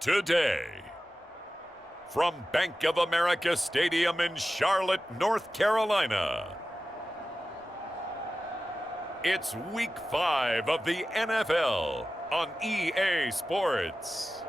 today. From Bank of America Stadium in Charlotte, North Carolina, it's Week 5 of the NFL on EA Sports.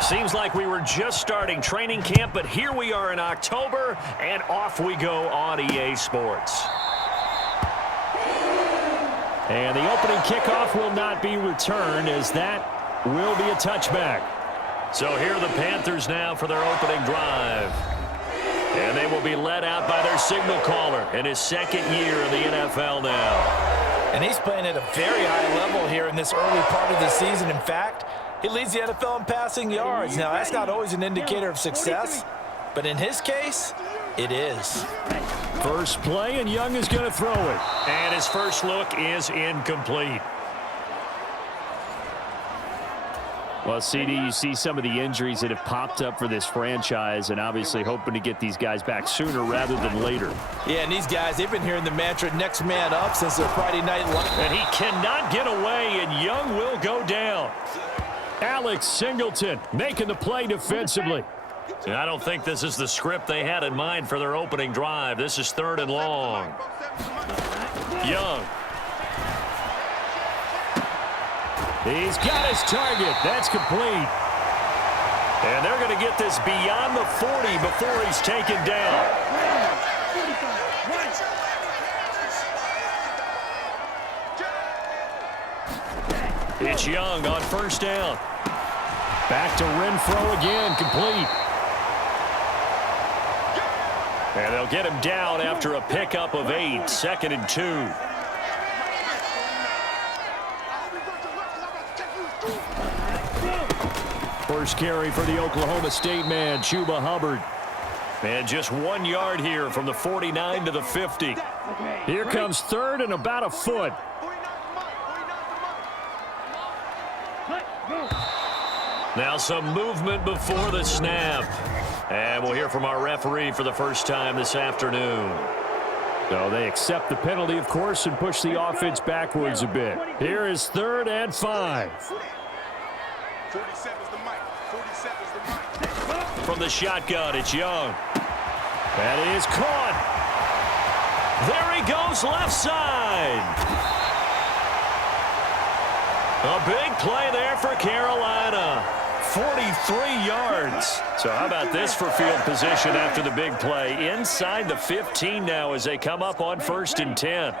Seems like we were just starting training camp, but here we are in October, and off we go on EA Sports. And the opening kickoff will not be returned, as that will be a touchback. So here are the Panthers now for their opening drive. And they will be led out by their signal caller in his second year in the NFL now. And he's playing at a very high level here in this early part of the season. In fact, he leads the NFL in passing yards. Now, that's not always an indicator of success, but in his case, it is. First play, and Young is going to throw it. And his first look is incomplete. Well, CD, you see some of the injuries that have popped up for this franchise, and obviously hoping to get these guys back sooner rather than later. Yeah, and these guys, they've been hearing the mantra, next man up, since their Friday night line. And he cannot get away, and Young will go down. Alex Singleton making the play defensively. I don't think this is the script they had in mind for their opening drive. This is 3rd and long. Young. He's got his target. That's complete. And they're going to get this beyond the 40 before he's taken down. It's Young on first down. Back to Renfro again, complete. And they'll get him down after a pickup of 8, 2nd and 2. First carry for the Oklahoma State man, Chuba Hubbard. And just 1 yard here from the 49 to the 50. Here comes 3rd and about a foot. Now some movement before the snap. And we'll hear from our referee for the first time this afternoon. So they accept the penalty, of course, and push the offense backwards a bit. Here is 3rd and 5. From the shotgun, it's Young. That is caught. There he goes, left side. A big play there for Carolina. 43 yards. So how about this for field position after the big play? Inside the 15 now as they come up on 1st and 10.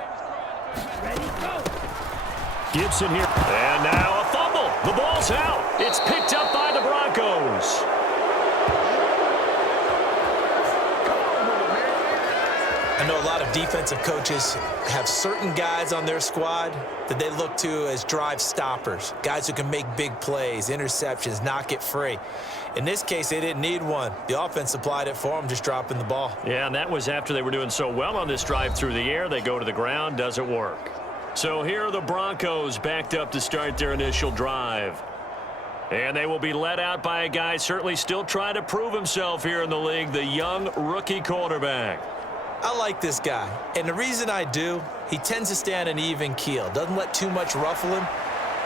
Gibson here. And now a fumble. The ball's out. It's picked up by the Broncos. I know a lot of defensive coaches have certain guys on their squad that they look to as drive stoppers, guys who can make big plays, interceptions, knock it free. In this case, they didn't need one. The offense supplied it for them, just dropping the ball. Yeah, and that was after they were doing so well on this drive through the air. They go to the ground, doesn't work. So here are the Broncos backed up to start their initial drive. And they will be led out by a guy certainly still trying to prove himself here in the league, the young rookie quarterback. I like this guy, and the reason I do, he tends to stay on an even keel, doesn't let too much ruffle him.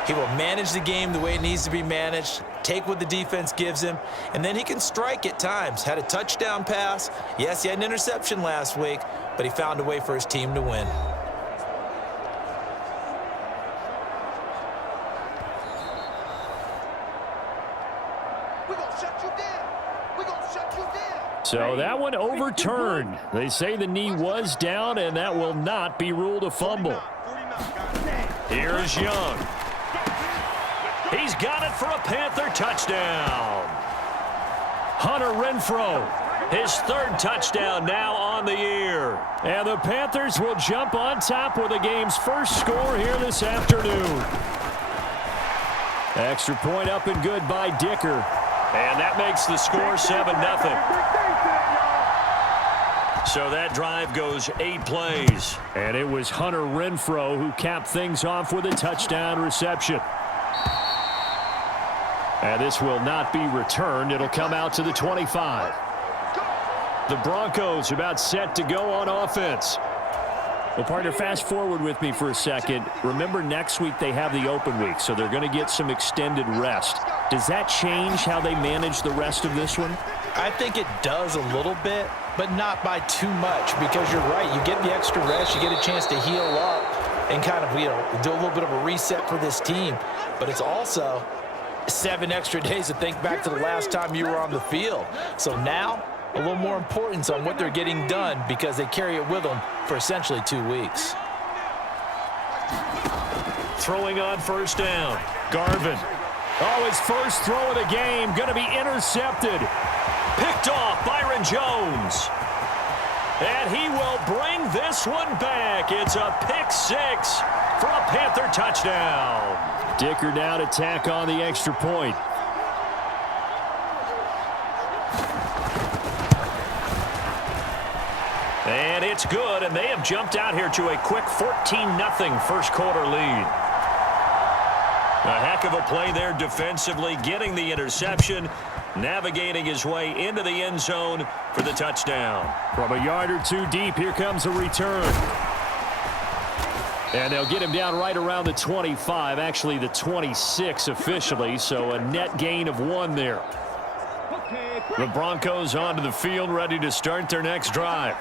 He will manage the game the way it needs to be managed, take what the defense gives him, and then he can strike at times. Had a touchdown pass. Yes, he had an interception last week, but he found a way for his team to win. So that one overturned. They say the knee was down, and that will not be ruled a fumble. Here's Young. He's got it for a Panther touchdown. Hunter Renfro, his 3rd touchdown now on the year. And the Panthers will jump on top with the game's first score here this afternoon. Extra point up and good by Dicker. And that makes the score 7-0. So that drive goes 8 plays. And it was Hunter Renfrow who capped things off with a touchdown reception. And this will not be returned. It'll come out to the 25. The Broncos about set to go on offense. Well, partner, fast forward with me for a second. Remember, next week they have the open week, so they're going to get some extended rest. Does that change how they manage the rest of this one? I think it does a little bit, but not by too much, because you're right. You get the extra rest, you get a chance to heal up and kind of, do a little bit of a reset for this team. But it's also 7 extra days to think back to the last time you were on the field. So now, a little more importance on what they're getting done because they carry it with them for essentially 2 weeks. Throwing on first down. Garvin. Oh, his first throw of the game going to be intercepted. Picked off Byron Jones. And he will bring this one back. It's a pick 6 for a Panther touchdown. Dicker now to tack on the extra point. And it's good, and they have jumped out here to a quick 14-0 first quarter lead. A heck of a play there defensively, getting the interception, navigating his way into the end zone for the touchdown. From a yard or 2 deep, here comes a return. And they'll get him down right around the 25, actually the 26 officially, so a net gain of 1 there. The Broncos onto the field, ready to start their next drive.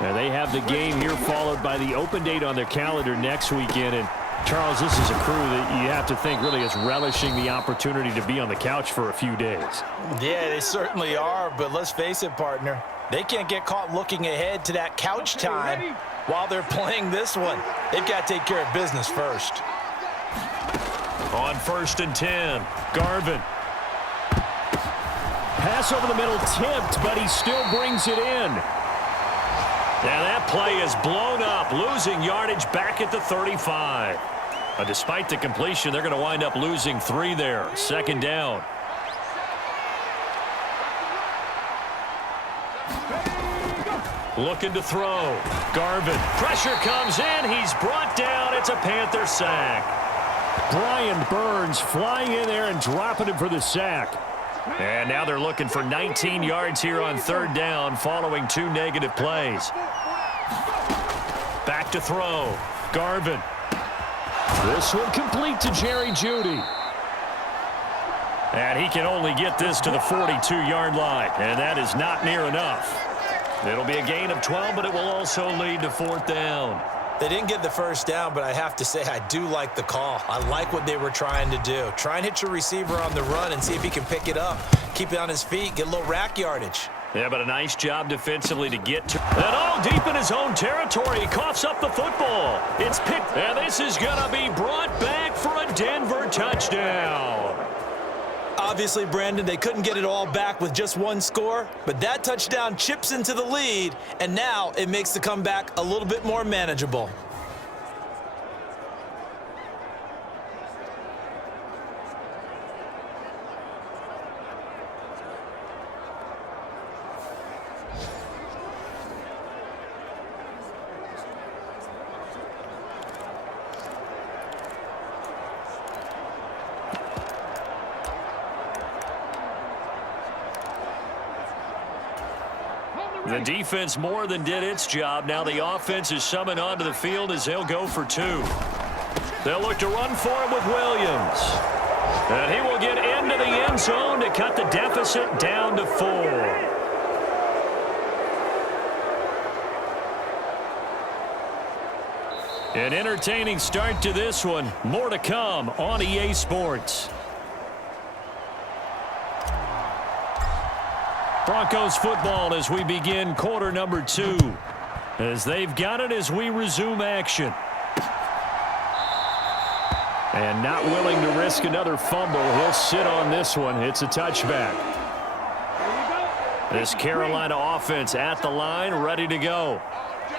Now they have the game here followed by the open date on their calendar next weekend. And Charles, this is a crew that you have to think really is relishing the opportunity to be on the couch for a few days. Yeah, they certainly are, but let's face it, partner. They can't get caught looking ahead to that couch time while they're playing this one. They've got to take care of business first. On 1st and 10, Garvin. Pass over the middle tipped, but he still brings it in. Now that play is blown up, losing yardage back at the 35. Despite the completion, they're going to wind up losing 3 there. 2nd down. Looking to throw. Garvin. Pressure comes in. He's brought down. It's a Panther sack. Brian Burns flying in there and dropping him for the sack. And now they're looking for 19 yards here on 3rd down following 2 negative plays. Back to throw. Garvin. This one complete to Jerry Jeudy. And he can only get this to the 42-yard line. And that is not near enough. It'll be a gain of 12, but it will also lead to 4th down. They didn't get the first down, but I have to say I do like the call. I like what they were trying to do. Try and hit your receiver on the run and see if he can pick it up. Keep it on his feet, get a little rack yardage. Yeah, but a nice job defensively to get to. And all deep in his own territory. He coughs up the football. It's picked. And this is going to be brought back for a Denver touchdown. Obviously, Brandon, they couldn't get it all back with just 1 score, but that touchdown chips into the lead, and now it makes the comeback a little bit more manageable. The defense more than did its job. Now the offense is summoned onto the field as they'll go for 2. They'll look to run for it with Williams. And he will get into the end zone to cut the deficit down to 4. An entertaining start to this one. More to come on EA Sports. Broncos football as we begin quarter number 2. As they've got it as we resume action. And not willing to risk another fumble. He'll sit on this one. It's a touchback. This Carolina offense at the line, ready to go.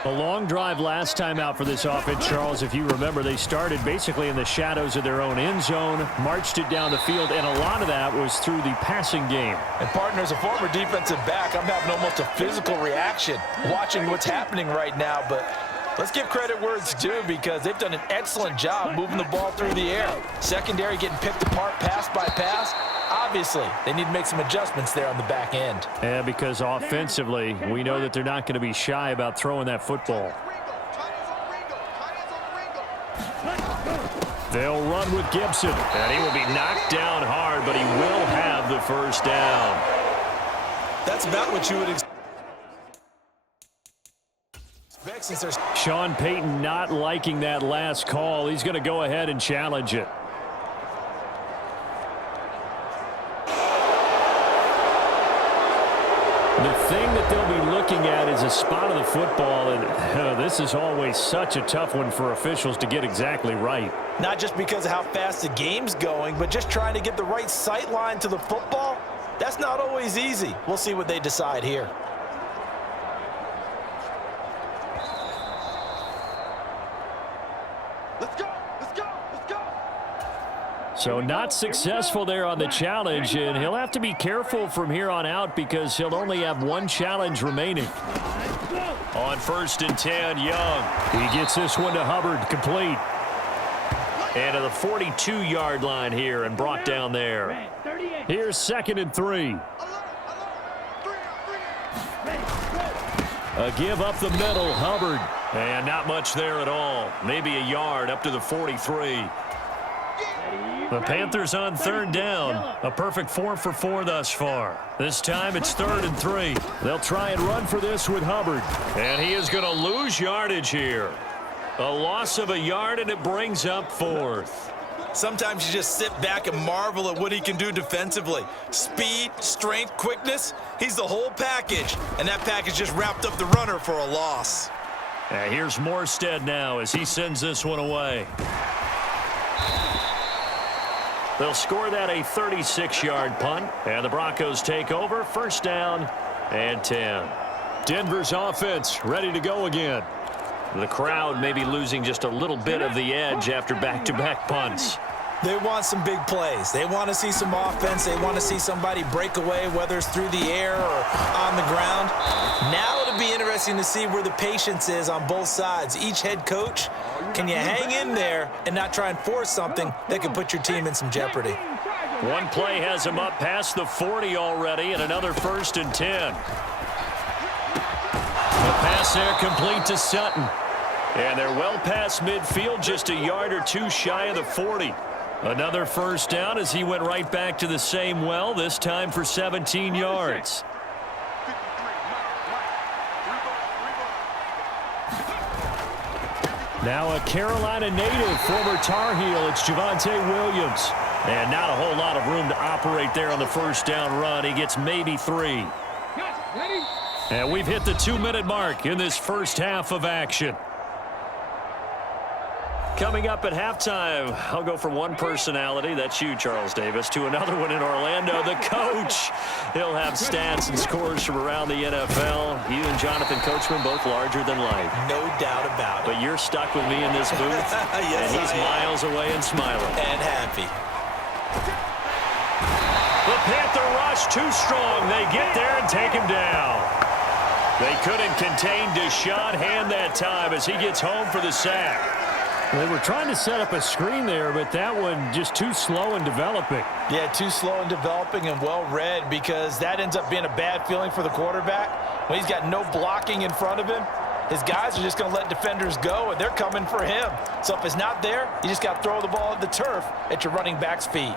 A long drive last time out for this offense, Charles. If you remember, they started basically in the shadows of their own end zone, marched it down the field, and a lot of that was through the passing game. And partner, as a former defensive back, I'm having almost a physical reaction watching what's happening right now. But let's give credit where it's due, because they've done an excellent job moving the ball through the air. Secondary getting picked apart pass by pass. Obviously, they need to make some adjustments there on the back end. Yeah, because offensively, we know that they're not going to be shy about throwing that football. They'll run with Gibson, and he will be knocked down hard, but he will have the first down. That's about what you would expect. Sean Payton not liking that last call. He's going to go ahead and challenge it. The thing that they'll be looking at is a spot of the football, and this is always such a tough one for officials to get exactly right. Not just because of how fast the game's going, but just trying to get the right sight line to the football. That's not always easy. We'll see what they decide here. So not successful there on the challenge, and he'll have to be careful from here on out because he'll only have one challenge remaining. On 1st and 10, Young. He gets this one to Hubbard, complete. And to the 42-yard line here and brought down there. Here's 2nd and 3. A give up the middle, Hubbard. And not much there at all. Maybe a yard up to the 43. The Panthers on 3rd down. A perfect 4 for 4 thus far. This time it's 3rd and 3. They'll try and run for this with Hubbard. And he is going to lose yardage here. A loss of a yard, and it brings up 4th. Sometimes you just sit back and marvel at what he can do defensively. Speed, strength, quickness. He's the whole package. And that package just wrapped up the runner for a loss. Here's Morstead now as he sends this one away. They'll score that a 36-yard punt, and the Broncos take over. 1st down and 10. Denver's offense ready to go again. The crowd may be losing just a little bit of the edge after back-to-back punts. They want some big plays. They want to see some offense. They want to see somebody break away, whether it's through the air or on the ground. Now it'll be interesting to see where the patience is on both sides. Each head coach, can you hang in there and not try and force something that could put your team in some jeopardy? One play has him up past the 40 already, and another 1st and 10. The pass there complete to Sutton. And they're well past midfield, just a yard or two shy of the 40. Another 1st down as he went right back to the same well, this time for 17 yards. Now a Carolina native, former Tar Heel, it's Javonte Williams. And not a whole lot of room to operate there on the 1st down run. He gets maybe 3. And we've hit the 2-minute mark in this first half of action. Coming up at halftime, I'll go from one personality, that's you, Charles Davis, to another one in Orlando, the coach. He'll have stats and scores from around the NFL. You and Jonathan Coachman, both larger than life. No doubt about it. But you're stuck with me in this booth, yes, and he's miles away and smiling. And happy. The Panther rush too strong. They get there and take him down. They couldn't contain Deshaun Hand that time as he gets home for the sack. They were trying to set up a screen there, but that one just too slow in developing. Yeah, too slow in developing and well read, because that ends up being a bad feeling for the quarterback. When he's got no blocking in front of him, his guys are just going to let defenders go, and they're coming for him. So if it's not there, you just got to throw the ball at the turf at your running back's feet.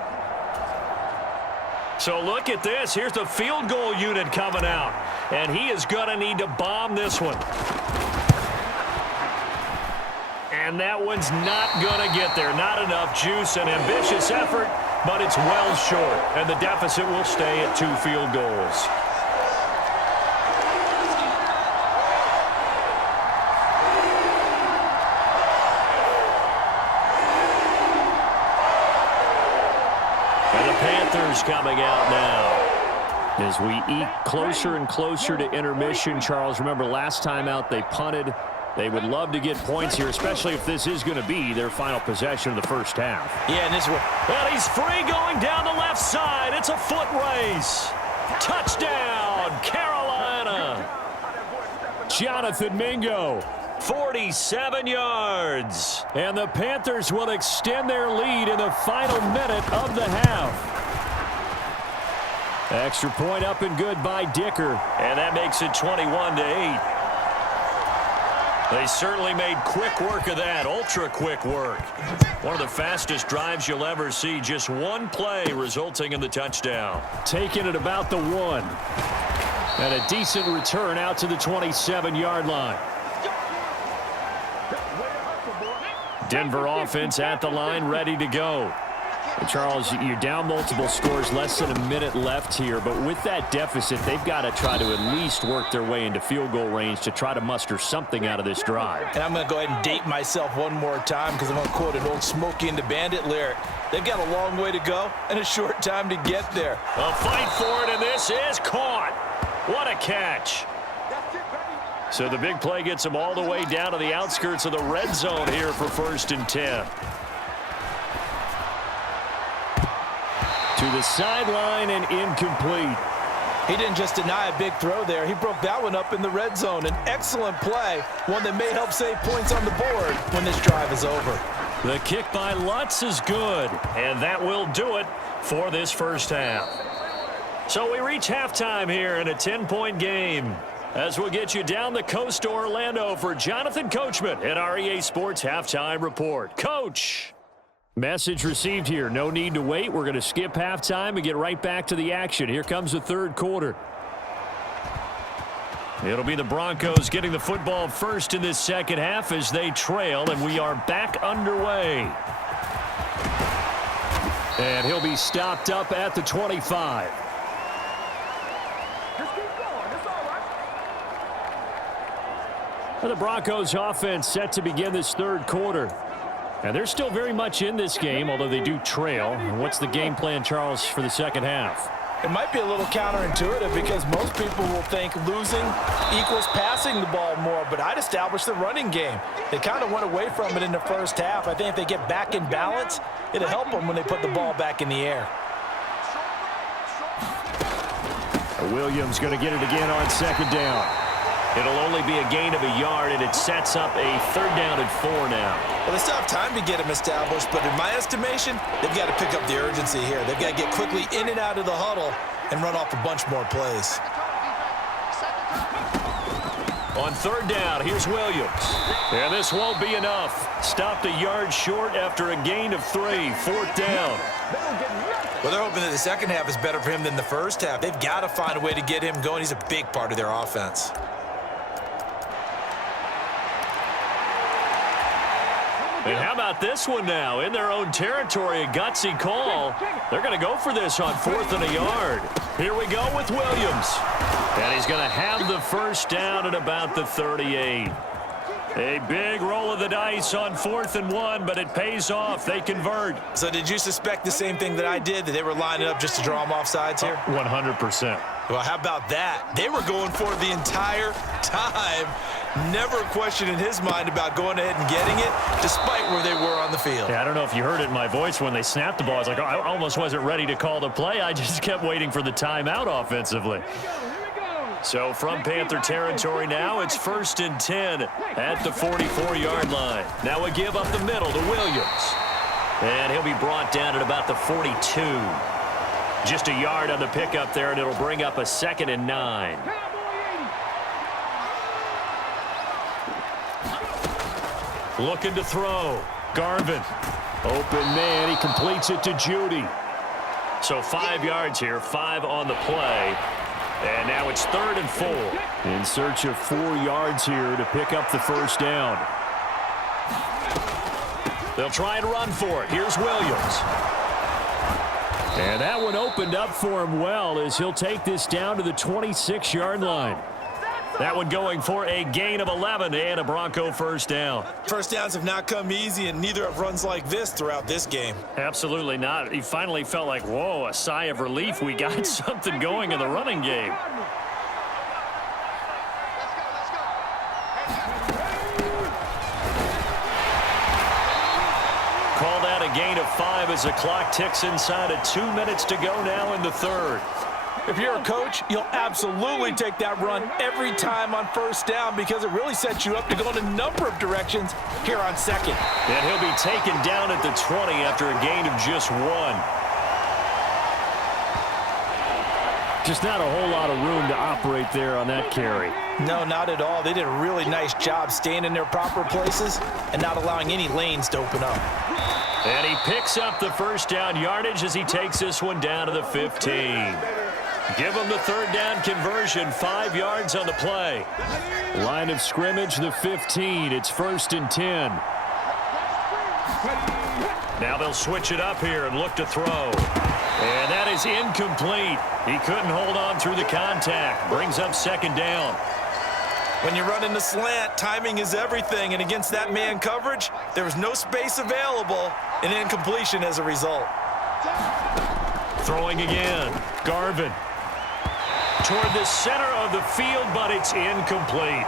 So look at this. Here's the field goal unit coming out, and he is going to need to bomb this one. And that one's not going to get there. Not enough juice. An ambitious effort, but it's well short. And the deficit will stay at 2 field goals. And the Panthers coming out now. As we eke closer and closer to intermission, Charles, remember last time out they punted. They would love to get points here, especially if this is going to be their final possession of the first half. Yeah, and this one. And he's free going down the left side. It's a foot race. Touchdown, Carolina. Jonathan Mingo, 47 yards. And the Panthers will extend their lead in the final minute of the half. Extra point up and good by Dicker. And that makes it 21-8. They certainly made quick work of that, ultra quick work. One of the fastest drives you'll ever see, just one play resulting in the touchdown. Taking it about the 1. And a decent return out to the 27-yard line. Denver offense at the line, ready to go. Charles, you're down multiple scores, less than a minute left here, but with that deficit, they've got to try to at least work their way into field goal range to try to muster something out of this drive. And I'm going to go ahead and date myself one more time because I'm going to quote an old Smokey and the Bandit lyric. They've got a long way to go and a short time to get there. A fight for it, and this is caught. What a catch. So the big play gets them all the way down to the outskirts of the red zone here for 1st and 10. To the sideline and incomplete. He didn't just deny a big throw there. He broke that one up in the red zone. An excellent play, one that may help save points on the board when this drive is over. The kick by Lutz is good, and that will do it for this first half. So we reach halftime here in a 10-point game. As we'll get you down the coast to Orlando for Jonathan Coachman at our EA Sports Halftime Report. Coach! Message received here. No need to wait. We're going to skip halftime and get right back to the action. Here comes the third quarter. It'll be the Broncos getting the football first in this second half as they trail, and we are back underway. And he'll be stopped up at the 25. And the Broncos offense set to begin this third quarter. And they're still very much in this game, although they do trail. And what's the game plan, Charles, for the second half? It might be a little counterintuitive because most people will think losing equals passing the ball more, but I'd establish the running game. They kind of went away from it in the first half. I think if they get back in balance, it'll help them when they put the ball back in the air. Williams going to get it again on second down. It'll only be a gain of a yard, and it sets up a 3rd down and 4 now. Well, they still have time to get him established, but in my estimation, they've got to pick up the urgency here. They've got to get quickly in and out of the huddle and run off a bunch more plays. On 3rd down, here's Williams. And this won't be enough. Stopped a yard short after a gain of 3. 4th down. Well, they're hoping that the second half is better for him than the first half. They've got to find a way to get him going. He's a big part of their offense. And how about this one now? In their own territory, a gutsy call. They're going to go for this on 4th and a yard. Here we go with Williams. And he's going to have the first down at about the 38. A big roll of the dice on 4th and 1, but it pays off. They convert. So did you suspect the same thing that I did, that they were lining up just to draw them off sides here? 100%. Well, how about that? They were going for it the entire time. Never a question in his mind about going ahead and getting it, despite where they were on the field. Yeah, I don't know if you heard it in my voice when they snapped the ball. I was like, I almost wasn't ready to call the play. I just kept waiting for the timeout offensively. So from Panther territory now, it's 1st and 10 at the 44-yard line. Now a give up the middle to Williams. And he'll be brought down at about the 42. Just a yard on the pickup there, and it'll bring up a 2nd and 9. Looking to throw. Garvin. Open man. He completes it to Judy. So 5 yards here. 5 on the play. And now it's 3rd and 4. In search of 4 yards here to pick up the first down. They'll try and run for it. Here's Williams. And that one opened up for him well as he'll take this down to the 26-yard line. That one going for a gain of 11 and a Bronco first down. First downs have not come easy, and neither have runs like this throughout this game. Absolutely not. He finally felt like, whoa, a sigh of relief. We got something going in the running game. gain of 5 as the clock ticks inside of 2 minutes to go now in the third. If you're a coach, you'll absolutely take that run every time on first down because it really sets you up to go in a number of directions here on second. And he'll be taken down at the 20 after a gain of just 1. Just not a whole lot of room to operate there on that carry. No, not at all. They did a really nice job staying in their proper places and not allowing any lanes to open up. And he picks up the first down yardage as he takes this one down to the 15. Give him the third down conversion, 5 yards on the play. Line of scrimmage, the 15. It's 1st and 10. Now they'll switch it up here and look to throw. And that is incomplete. He couldn't hold on through the contact. Brings up 2nd down. When you run in the slant, timing is everything. And against that man coverage, there was no space available, and incompletion as a result. Throwing again. Garvin. Toward the center of the field, but it's incomplete.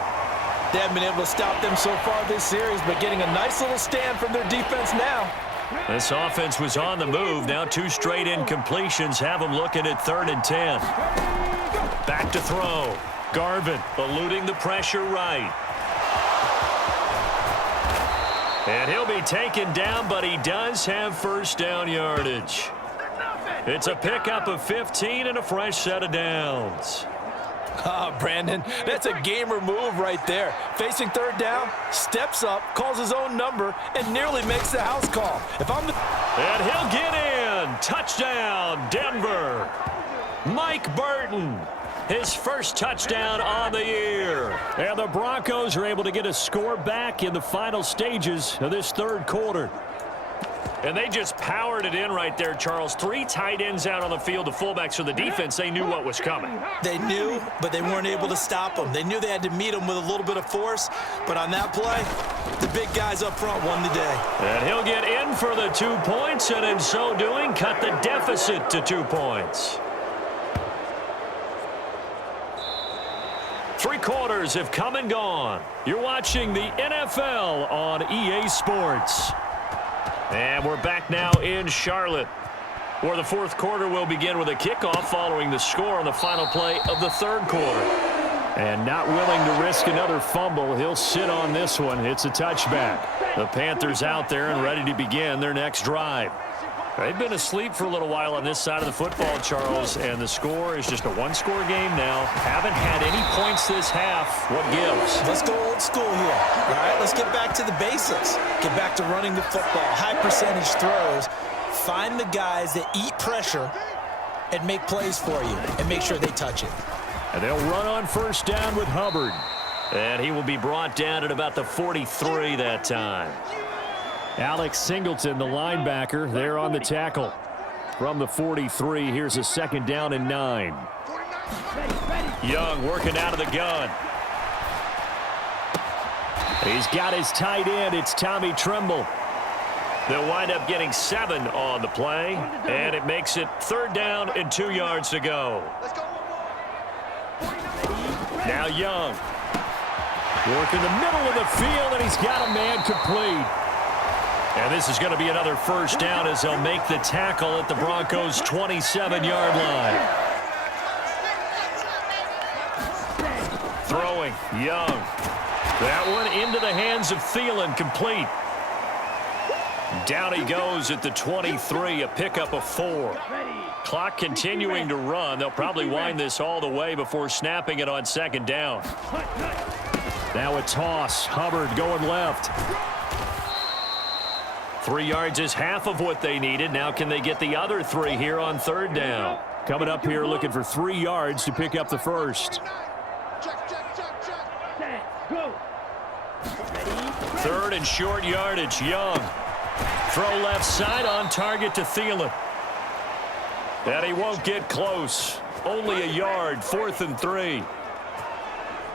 They haven't been able to stop them so far this series, but getting a nice little stand from their defense now. This offense was on the move. Now 2 straight incompletions have them looking at 3rd and 10. Back to throw. Garvin eluding the pressure right. And he'll be taken down, but he does have first down yardage. It's a pickup of 15 and a fresh set of downs. Brandon, that's a gamer move right there. Facing 3rd down, steps up, calls his own number, and nearly makes the house call. And he'll get in. Touchdown, Denver. Mike Burton, his first touchdown on the year. And the Broncos are able to get a score back in the final stages of this 3rd quarter. And they just powered it in right there, Charles. 3 tight ends out on the field, the fullbacks for the defense. They knew what was coming. They knew, but they weren't able to stop them. They knew they had to meet them with a little bit of force. But on that play, the big guys up front won the day. And he'll get in for the 2 points, and in so doing, cut the deficit to 2 points. 3 quarters have come and gone. You're watching the NFL on EA Sports. And we're back now in Charlotte, where the 4th quarter will begin with a kickoff following the score on the final play of the 3rd quarter. And not willing to risk another fumble, he'll sit on this one. It's a touchback. The Panthers out there and ready to begin their next drive. They've been asleep for a little while on this side of the football, Charles, and the score is just a 1-score game now. Haven't had any points this half. What gives? Let's go old school here. All right, let's get back to the basics. Get back to running the football, high percentage throws. Find the guys that eat pressure and make plays for you and make sure they touch it. And they'll run on first down with Hubbard. And he will be brought down at about the 43 that time. Alex Singleton, the linebacker, there on the tackle. From the 43, here's a 2nd down and 9. Young working out of the gun. He's got his tight end. It's Tommy Tremble. They'll wind up getting 7 on the play, and it makes it 3rd down and 2 yards to go. Now Young. Working the middle of the field, and he's got a man complete. And this is going to be another first down as they'll make the tackle at the Broncos' 27-yard line. Throwing, Young. That one into the hands of Thielen, complete. Down he goes at the 23, a pickup of 4. Clock continuing to run. They'll probably wind this all the way before snapping it on 2nd down. Now a toss. Hubbard going left. 3 yards is half of what they needed. Now can they get the other 3 here on 3rd down? Coming up here looking for 3 yards to pick up the first. 3rd and short yardage. Young. Throw left side on target to Thielen. And he won't get close. Only a yard. 4th and 3.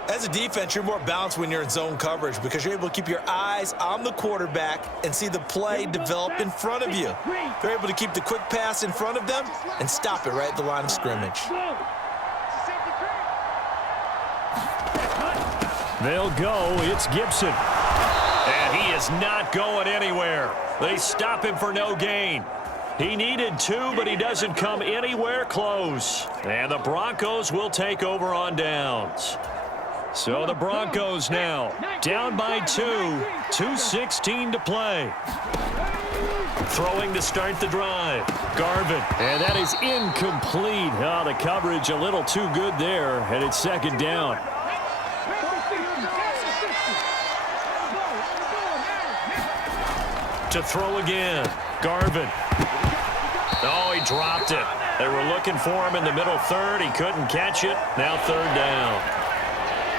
As a defense, you're more balanced when you're in zone coverage because you're able to keep your eyes on the quarterback and see the play develop in front of you. They're able to keep the quick pass in front of them and stop it right at the line of scrimmage. They'll go. It's Gibson. And he is is not going anywhere. They stop him for no gain. He needed 2, but he doesn't come anywhere close. And the Broncos will take over on downs. So the Broncos now down by 2, 2:16 to play. Throwing to start the drive. Garvin. And that is incomplete. Oh, the coverage a little too good there, and it's second down. To throw again. Garvin. Oh, he dropped it. They were looking for him in the middle third. He couldn't catch it. Now third down.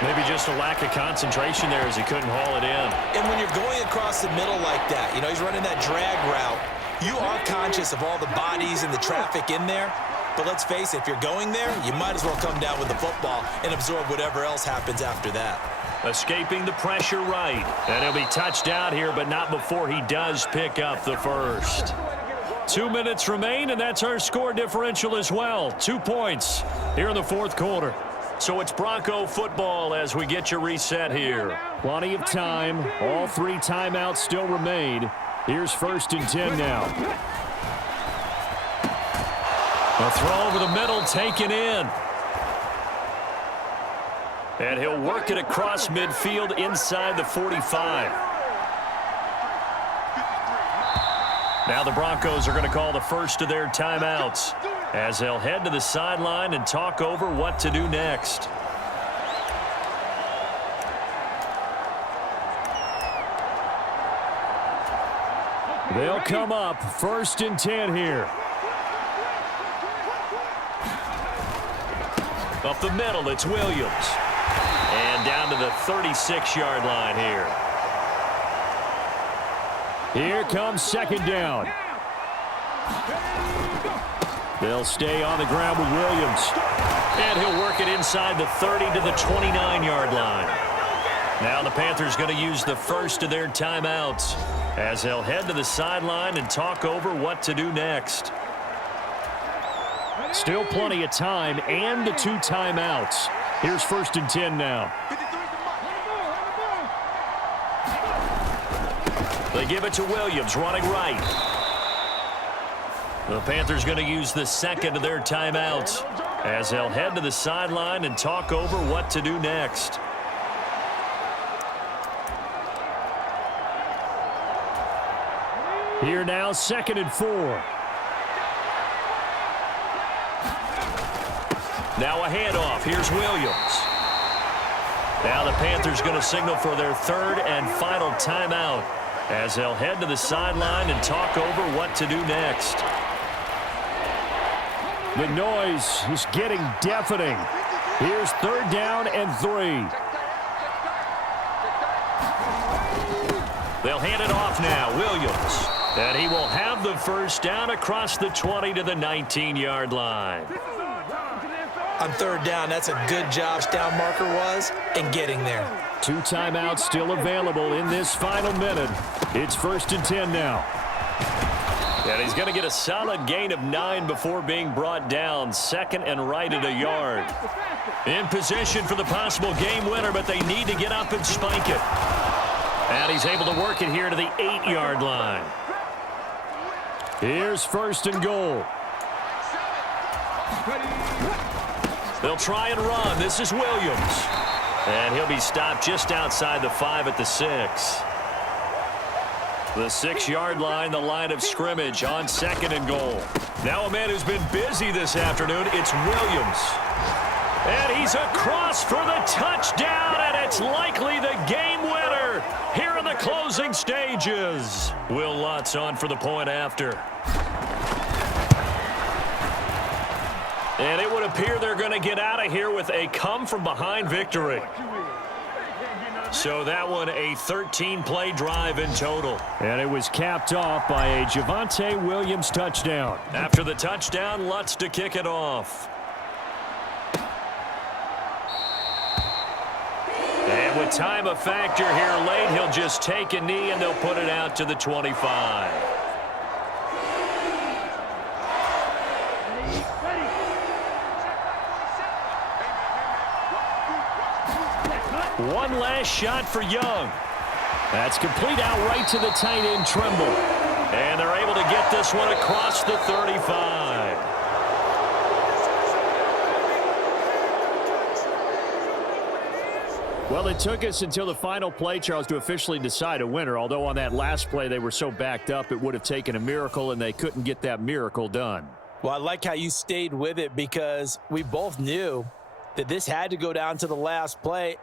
Maybe just a lack of concentration there as he couldn't haul it in. And when you're going across the middle like that, you know, he's running that drag route, you are conscious of all the bodies and the traffic in there. But let's face it, if you're going there, you might as well come down with the football and absorb whatever else happens after that. Escaping the pressure right. And he'll be touched out here, but not before he does pick up the first. 2 minutes remain, and that's our score differential as well. 2 points here in the fourth quarter. So it's Bronco football as we get you reset here. Plenty of time. All 3 timeouts still remain. Here's 1st and 10 now. A throw over the middle taken in. And he'll work it across midfield inside the 45. Now the Broncos are going to call the first of their timeouts as they'll head to the sideline and talk over what to do next. They'll come up 1st and 10 here. Up the middle, it's Williams. And down to the 36-yard line here. Here comes 2nd down. They'll stay on the ground with Williams. And he'll work it inside the 30 to the 29-yard line. Now the Panthers going to use the first of their timeouts as they'll head to the sideline and talk over what to do next. Still plenty of time and the 2 timeouts. Here's 1st and 10 now. They give it to Williams, running right. The Panthers going to use the second of their timeouts as they'll head to the sideline and talk over what to do next. Here now, 2nd and 4. Now a handoff. Here's Williams. Now the Panthers going to signal for their 3rd and final timeout as they'll head to the sideline and talk over what to do next. The noise is getting deafening. Here's 3rd down and 3. They'll hand it off now. Williams. And he will have the first down across the 20 to the 19-yard line. On 3rd down, that's a good job down marker was in getting there. 2 timeouts still available in this final minute. It's 1st and 10 now. And he's going to get a solid gain of 9 before being brought down. 2nd and right at a yard. In position for the possible game winner, but they need to get up and spike it. And he's able to work it here to the 8-yard line. Here's 1st and goal. They'll try and run. This is Williams. And he'll be stopped just outside the 5 at the 6. The 6-yard line, the line of scrimmage on 2nd and goal. Now a man who's been busy this afternoon, it's Williams. And he's across for the touchdown, and it's likely the game winner here in the closing stages. Will Lutz on for the point after. And it would appear they're going to get out of here with a come-from-behind victory. So that one, a 13-play drive in total. And it was capped off by a Javonte Williams touchdown. After the touchdown, Lutz to kick it off. And with time a factor here late, he'll just take a knee and they'll put it out to the 25. One last shot for Young. That's complete out right to the tight end, Tremble. And they're able to get this one across the 35. Well, it took us until the final play, Charles, to officially decide a winner, although on that last play they were so backed up it would have taken a miracle, and they couldn't get that miracle done. Well, I like how you stayed with it because we both knew that this had to go down to the last play.